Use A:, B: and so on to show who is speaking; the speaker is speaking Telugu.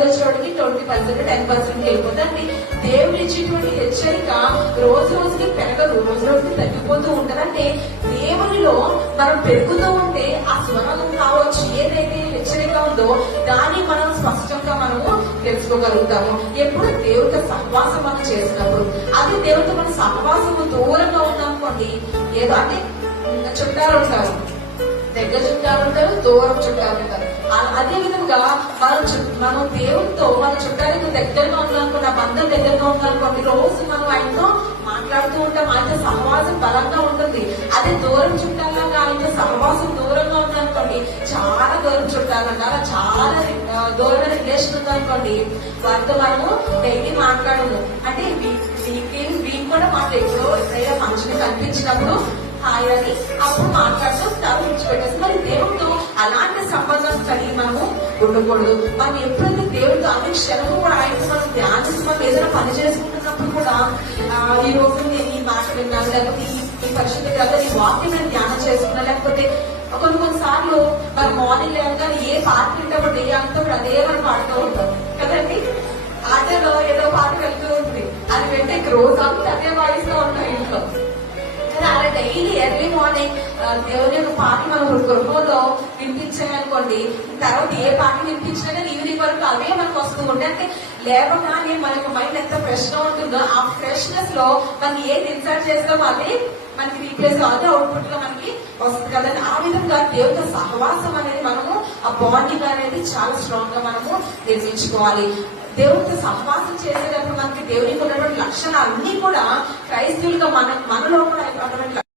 A: వచ్చేవాడికి ట్వంటీ పర్సెంట్ టెన్ పర్సెంట్ వెళ్ళిపోతుంది దేవుడు ఇచ్చేటువంటి హెచ్చరిక రోజు రోజుకి పెరగదు రోజు రోజుకి తగ్గిపోతూ ఉంటదంటే దేవునిలో మనం పెరుగుతూ ఉంటే ఆ స్వరం కావచ్చు ఏదైతే హెచ్చరిక ఉందో దాన్ని మనం స్పష్టంగా మనము తెలుసుకోగలుగుతాము. ఎప్పుడు దేవుడితో సహవాసం మనం చేసినప్పుడు అది దేవుడితో మన సహవాసము దూరంగా ఉందనుకోండి ఏదో అంటే చుట్టాలు ఉంటారు దగ్గర చుట్టాలు ఉంటారు దూరం చుట్టాలు ఉంటారు. అదే విధంగా మనం మనం దేవుడితో మన చుట్టానికి దగ్గరగా ఉండాలనుకున్న బంధం దగ్గరగా ఉండాలనుకోండి రోజు మనం ఆయనతో మాట్లాడుతూ ఉంటాం ఆయనతో సహవాసం బలంగా ఉంటుంది. అదే దూరం చుట్టాలాగా ఆయనతో సహవాసం దూరంగా ఉందనుకోండి చాలా దూరం చుట్టాలన్నారు చాలా దూరమైన రిలేషన్ ఉందనుకోండి వారితో మనము డైలీ మాట్లాడము. అంటే వీక్లీ వీక్ కూడా మాట్లాడు ఎప్పుడో ఎప్పుడైనా మనుషులు కనిపించినప్పుడు హాయ్ అని అప్పుడు మాట్లాడుతూ ఉండకూడదు. మనం ఎప్పుడైతే దేవుడితో అన్ని క్షణము కూడా ఆయన మనం ధ్యానిస్తూ మనం ఏదైనా పని చేసుకుంటున్నప్పుడు కూడా ఈ రోజు నేను ఈ మాట విన్నాను లేకపోతే ఈ పరిస్థితి పరిశుద్ధ ఈ వాక్యం నేను ధ్యానం చేసుకున్నా లేకపోతే కొన్ని కొన్నిసార్లు మనం మార్నింగ్ లేవగానే ఏ పాట వింటామో డే అంతా అదే మనం పాడుతూ ఉంటాం దేవుని యొక్క పాట మనం గృహంలో వినిపించాయనుకోండి తర్వాత ఏ పాట వినిపించినా కానీ ఈవినింగ్ వరకు అవే మనకు వస్తూ ఉంటాయి అంటే లేవగానే మన యొక్క మైండ్ ఎంత ఫ్రెష్గా ఉంటుందో ఆ ఫ్రెష్నెస్లో మనం ఏది ఇన్సర్ట్ చేస్తామో అదే మనకి రీప్లేస్ అదే అవుట్పుట్లో మనకి వస్తుంది కదండి ఆ విధంగా దేవుని సహవాసం అనేది మనము ఆ బాండింగ్ అనేది చాలా స్ట్రాంగ్గా మనము నిర్మించుకోవాలి. దేవుడితో సహవాసం చేసేటప్పుడు మనకి దేవునికి ఉన్నటువంటి లక్షణాలు కూడా క్రైస్తవులుగా మన మనలో కూడా ఉన్నటువంటి